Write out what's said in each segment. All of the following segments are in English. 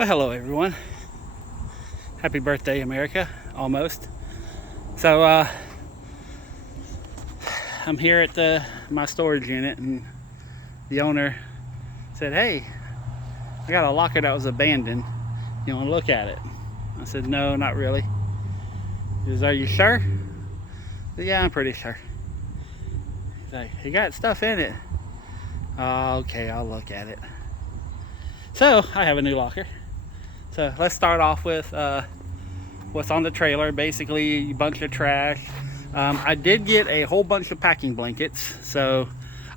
Well, hello everyone. Happy birthday, America, almost. So, I'm here at my storage unit, and the owner said, "Hey, I got a locker that was abandoned. You want to look at it?" I said, "No, not really." He says, "Are you sure?" I said, "Yeah, I'm pretty sure." He's like, "You got stuff in it." Okay, I'll look at it. So, I have a new locker. So, let's start off with what's on the trailer. Basically a bunch of trash. I did get a whole bunch of packing blankets, so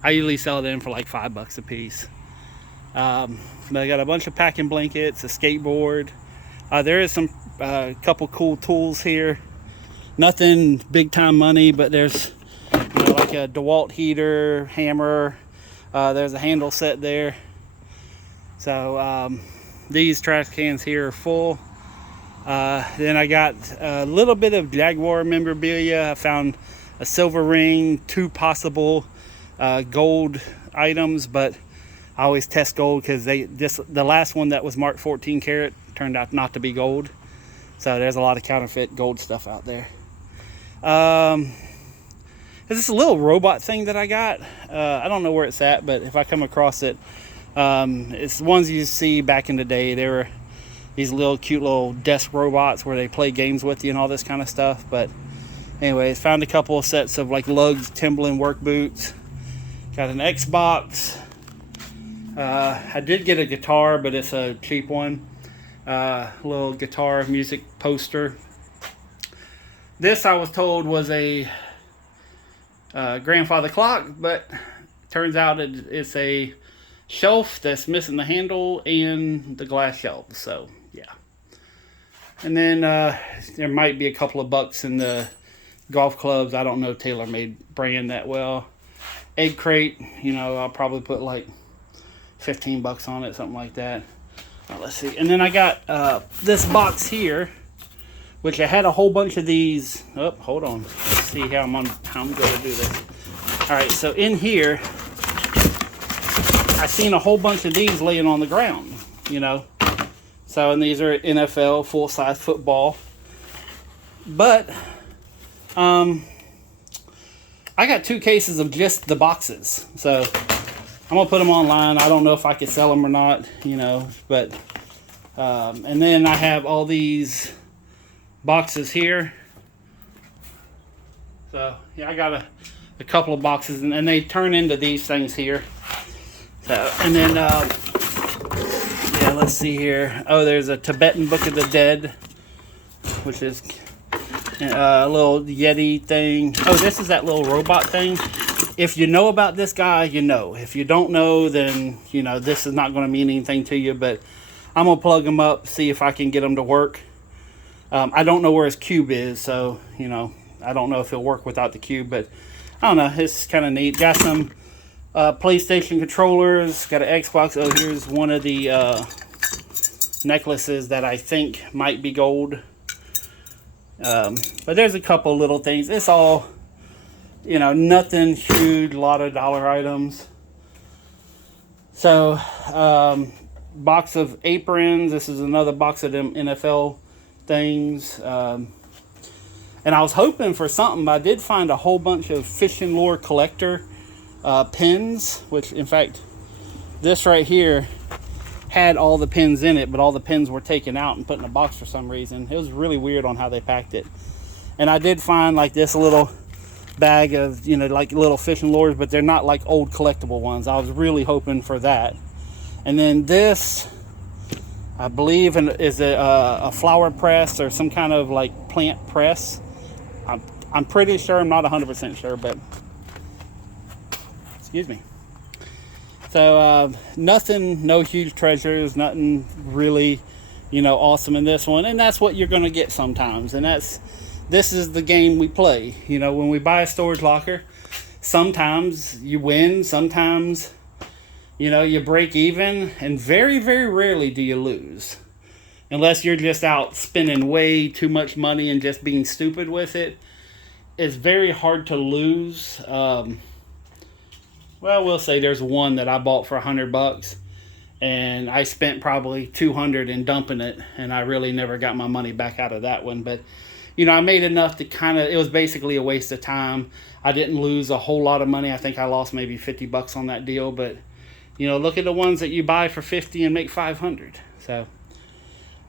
I usually sell them for like $5 a piece. But I got a bunch of packing blankets, a skateboard. There is some couple cool tools here. Nothing big time money, but there's like a DeWalt heater, hammer. There's a handle set there. So these trash cans here are full. Then I got a little bit of Jaguar memorabilia. I found a silver ring, 2 possible gold items, but I always test gold because the last one that was marked 14 karat turned out not to be gold. So there's a lot of counterfeit gold stuff out there. There's this little robot thing that I got. I don't know where it's at, but if I come across it, it's the ones you see back in the day. They were these little cute little desk robots where they play games with you and all this kind of stuff. But anyways, found a couple of sets of like lugs, Timberland work boots. Got an Xbox. I did get a guitar, but it's a cheap one. Little guitar music poster. This I was told was a grandfather clock, but turns out it's a shelf that's missing the handle and the glass shelves. So yeah. And then there might be a couple of bucks in the golf clubs. I don't know TaylorMade brand that well. Egg crate, I'll probably put like $15 on it, something like that. Let's see. And then I got this box here, which I had a whole bunch of these. Oh, hold on. Let's see how I'm going to do this. All right, so in here, I seen a whole bunch of these laying on the ground, So, and these are NFL full-size football. But I got 2 cases of just the boxes. So I'm going to put them online. I don't know if I could sell them or not, But, and then I have all these boxes here. So, yeah, I got a couple of boxes. And they turn into these things here. So, and then, let's see here. Oh, there's a Tibetan Book of the Dead, which is a little Yeti thing. Oh, this is that little robot thing. If you know about this guy, you know. If you don't know, then, this is not going to mean anything to you. But I'm going to plug him up, see if I can get him to work. I don't know where his cube is, so, I don't know if he'll work without the cube. But, I don't know. It's kind of neat. Got some PlayStation controllers, got an Xbox. Oh, here's one of the necklaces that I think might be gold. But there's a couple little things. It's all, nothing huge, a lot of dollar items. So, box of aprons. This is another box of them NFL things. And I was hoping for something, but I did find a whole bunch of fishing lure collector pins, which in fact this right here had all the pins in it, but all the pins were taken out and put in a box for some reason. It was really weird on how they packed it. And I did find like this little bag of like little fishing lures, but they're not like old collectible ones. I was really hoping for that. And then this, I believe, is a flower press or some kind of like plant press. I'm pretty sure. I'm not 100% sure, but excuse me. So nothing, no huge treasures, nothing really, awesome in this one. And that's what you're going to get sometimes. And this is the game we play. When we buy a storage locker, sometimes you win, sometimes, you break even, and very, very rarely do you lose. Unless you're just out spending way too much money and just being stupid with it. It's very hard to lose. Well, we'll say there's one that I bought for $100, and I spent probably 200 in dumping it, and I really never got my money back out of that one. But I made enough to kind of, it was basically a waste of time. I didn't lose a whole lot of money. I think I lost maybe $50 on that deal, but look at the ones that you buy for 50 and make 500. So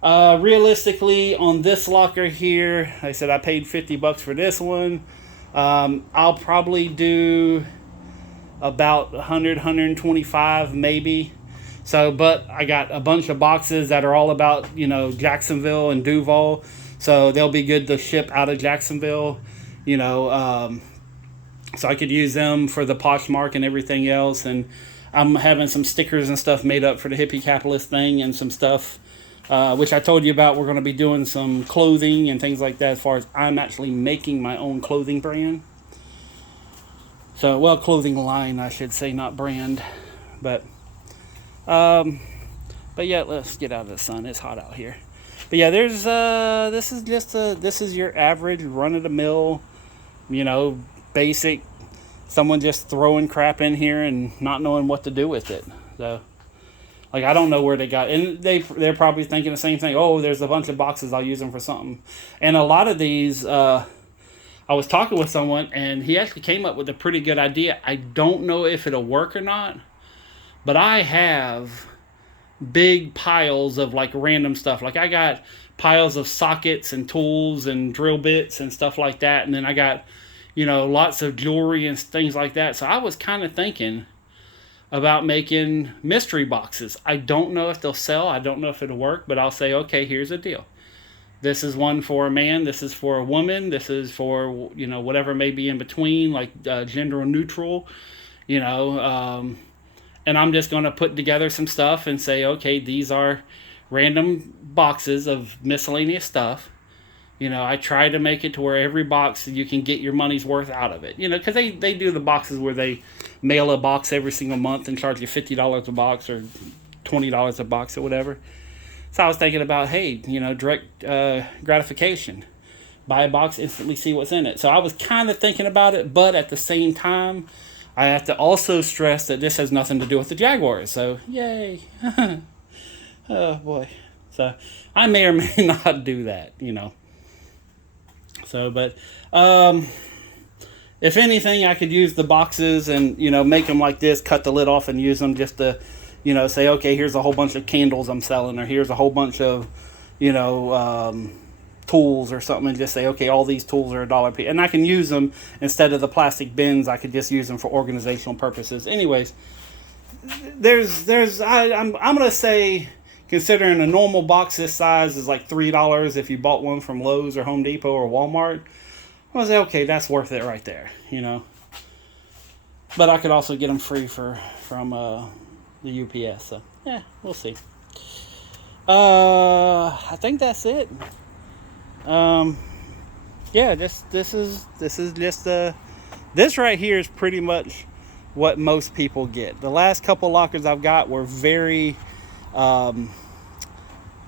realistically, on this locker here, like I said, I paid $50 for this one. I'll probably do about 100, 125 maybe. So, but I got a bunch of boxes that are all about, Jacksonville and Duval. So they'll be good to ship out of Jacksonville, so I could use them for the Poshmark and everything else. And I'm having some stickers and stuff made up for the Hippie Capitalist thing, and some stuff, which I told you about. We're going to be doing some clothing and things like that, as far as I'm actually making my own clothing brand. So, well, clothing line, I should say, not brand. But yeah, let's get out of the sun. It's hot out here. But yeah, there's this is your average run-of-the-mill, basic, someone just throwing crap in here and not knowing what to do with it. So, like, I don't know where they got, and they're probably thinking the same thing. Oh, there's a bunch of boxes, I'll use them for something. And a lot of these, I was talking with someone, and he actually came up with a pretty good idea. I don't know if it'll work or not, but I have big piles of like random stuff. Like, I got piles of sockets and tools and drill bits and stuff like that, and then I got lots of jewelry and things like that. So I was kind of thinking about making mystery boxes. I don't know if they'll sell, I don't know if it'll work, but I'll say, okay, here's the deal. This is one for a man, this is for a woman, this is for whatever may be in between, like gender neutral, and I'm just going to put together some stuff and say, okay, these are random boxes of miscellaneous stuff. I try to make it to where every box you can get your money's worth out of it. Because they do the boxes where they mail a box every single month and charge you $50 a box or $20 a box or whatever. So I was thinking about, hey, direct gratification. Buy a box, instantly see what's in it. So I was kind of thinking about it, but at the same time, I have to also stress that this has nothing to do with the Jaguars. So, yay. Oh, boy. So, I may or may not do that, So, but, if anything, I could use the boxes and, make them like this, cut the lid off and use them just to, say, okay, here's a whole bunch of candles I'm selling, or here's a whole bunch of, tools or something, and just say, okay, all these tools are $1 a piece, and I can use them instead of the plastic bins. I could just use them for organizational purposes. Anyways, I'm gonna say, considering a normal box this size is like $3 if you bought one from Lowe's or Home Depot or Walmart, I'm gonna say, okay, that's worth it right there, But I could also get them free from the UPS. So yeah, we'll see. I think that's it. Yeah, this is just this right here is pretty much what most people get. The last couple lockers I've got were very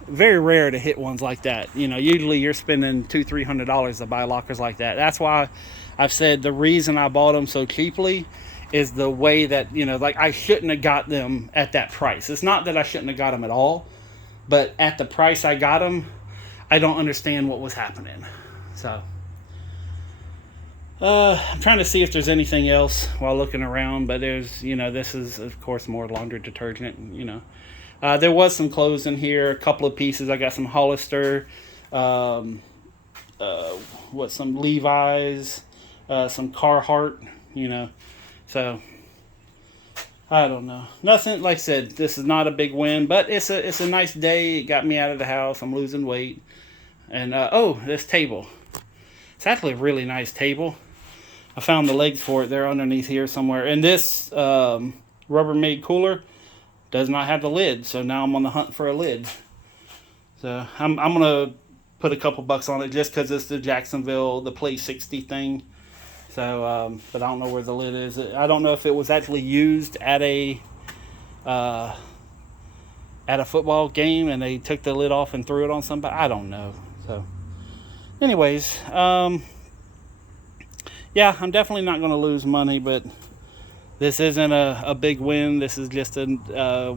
rare to hit ones like that. Usually you're spending $200-300 to buy lockers like that. That's why I've said the reason I bought them so cheaply is the way that, like, I shouldn't have got them at that price. It's not that I shouldn't have got them at all, but at the price I got them, I don't understand what was happening. So, I'm trying to see if there's anything else while looking around, but there's, this is, of course, more laundry detergent, There was some clothes in here, a couple of pieces. I got some Hollister, some Levi's, some Carhartt, So, I don't know. Nothing, like I said, this is not a big win, but it's a nice day. It got me out of the house. I'm losing weight. And, this table. It's actually a really nice table. I found the legs for it. They're underneath here somewhere. And this Rubbermaid cooler does not have the lid, so now I'm on the hunt for a lid. So I'm going to put a couple bucks on it just because it's the Jacksonville, the Play 60 thing. So, but I don't know where the lid is. I don't know if it was actually used at a football game and they took the lid off and threw it on somebody. I don't know. So, anyways, yeah, I'm definitely not going to lose money, but this isn't a big win. This is just a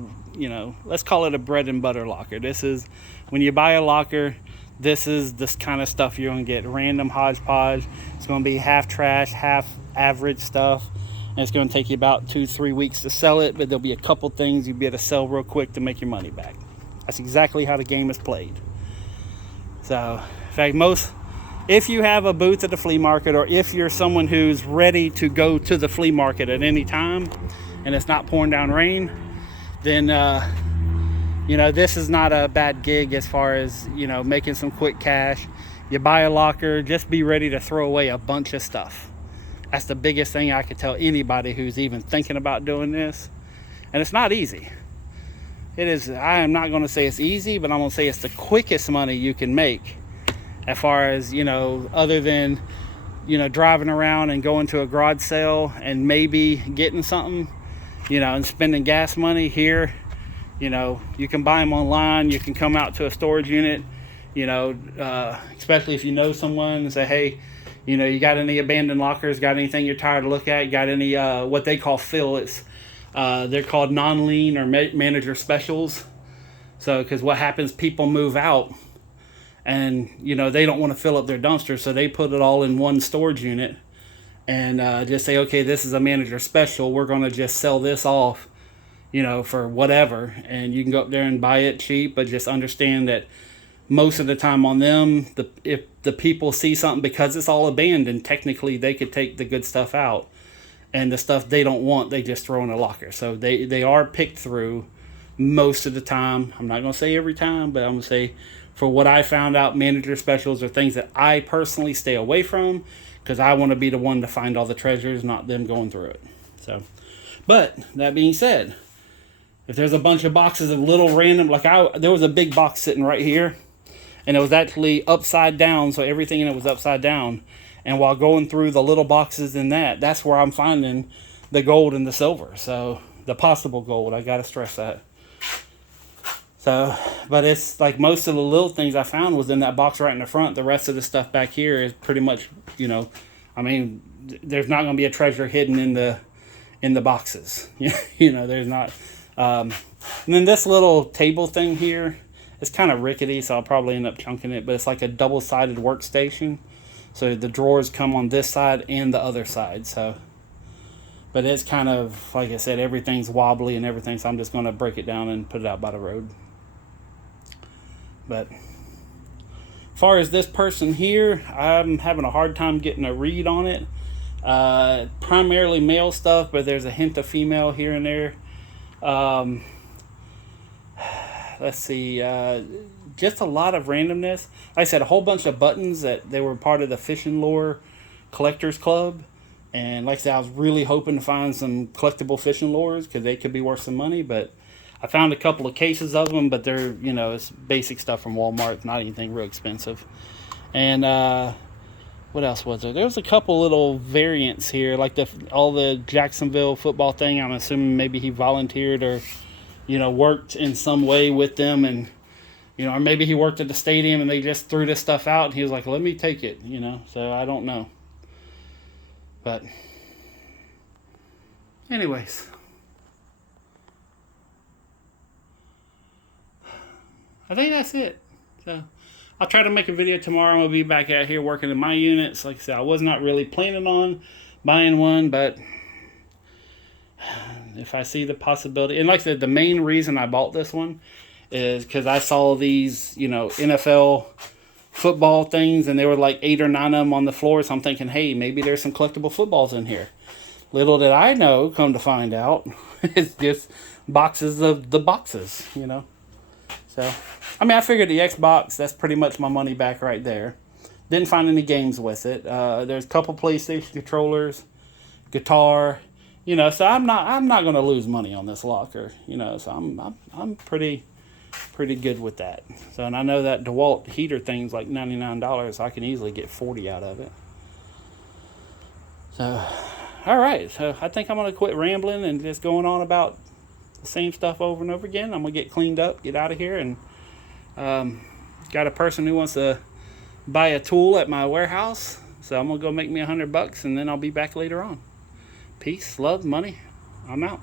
let's call it a bread and butter locker. This is, when you buy a locker, this is this kind of stuff you're going to get. Random hodgepodge. It's going to be half trash, half average stuff. And it's going to take you about 2-3 weeks to sell it, but there'll be a couple things you'll be able to sell real quick to make your money back. That's exactly how the game is played. So, in fact, if you have a booth at the flea market, or if you're someone who's ready to go to the flea market at any time and it's not pouring down rain, then this is not a bad gig as far as making some quick cash. You buy a locker, just be ready to throw away a bunch of stuff. That's the biggest thing I could tell anybody who's even thinking about doing this. And it's not easy. It is. I am not going to say it's easy, but I'm going to say it's the quickest money you can make, as far as other than driving around and going to a garage sale and maybe getting something, and spending gas money. Here, you can buy them online. You can come out to a storage unit, especially if you know someone, and say, hey, you got any abandoned lockers, got anything you're tired to look at, you got any what they call fill. It's they're called non-lean or manager specials. So because what happens, people move out and they don't want to fill up their dumpster, so they put it all in one storage unit and just say, okay, this is a manager special, we're going to just sell this off for whatever, and you can go up there and buy it cheap. But just understand that most of the time on them, if the people see something, because it's all abandoned, technically they could take the good stuff out, and the stuff they don't want, they just throw in a locker. So they are picked through most of the time. I'm not going to say every time, but I'm going to say, for what I found out, manager specials are things that I personally stay away from, because I want to be the one to find all the treasures, not them going through it. So, but that being said, if there's a bunch of boxes of little random, there was a big box sitting right here, and it was actually upside down, so everything in it was upside down. And while going through the little boxes in that's where I'm finding the gold and the silver. So, the possible gold, I gotta stress that. So, but it's like most of the little things I found was in that box right in the front. The rest of the stuff back here is pretty much, there's not gonna be a treasure hidden in the boxes. There's not. And then this little table thing here, it's kind of rickety, so I'll probably end up chunking it, but it's like a double-sided workstation. So the drawers come on this side and the other side. So, but it's kind of, like I said, everything's wobbly and everything, so I'm just going to break it down and put it out by the road. But as far as this person here, I'm having a hard time getting a read on it. Primarily male stuff, but there's a hint of female here and there. Let's see, just a lot of randomness. Like I said, a whole bunch of buttons that they were part of the Fishing Lure Collectors Club. And like I said, I was really hoping to find some collectible fishing lures, because they could be worth some money. But I found a couple of cases of them, but they're, it's basic stuff from Walmart, not anything real expensive. And what else was there? There was a couple little variants here, like all the Jacksonville football thing. I'm assuming maybe he volunteered or worked in some way with them, and or maybe he worked at the stadium and they just threw this stuff out and he was like, let me take it, so I don't know. But anyways, I think that's it. So I'll try to make a video tomorrow. I'm going to be back out here working in my units. Like I said, I was not really planning on buying one, but if I see the possibility, and like I said, the main reason I bought this one is because I saw these, NFL football things, and there were like 8 or 9 of them on the floor. So I'm thinking, hey, maybe there's some collectible footballs in here. Little did I know, come to find out, it's just boxes of the boxes, So, I figured the Xbox, that's pretty much my money back right there. Didn't find any games with it. There's a couple PlayStation controllers, guitar, so I'm not going to lose money on this locker, so I'm pretty good with that. So, and I know that DeWalt heater thing's like $99, so I can easily get 40 out of it. So, all right, so I think I'm going to quit rambling and just going on about the same stuff over and over again. I'm going to get cleaned up, get out of here, and got a person who wants to buy a tool at my warehouse, so I'm going to go make me $100, and then I'll be back later on. Peace, love, money. I'm out.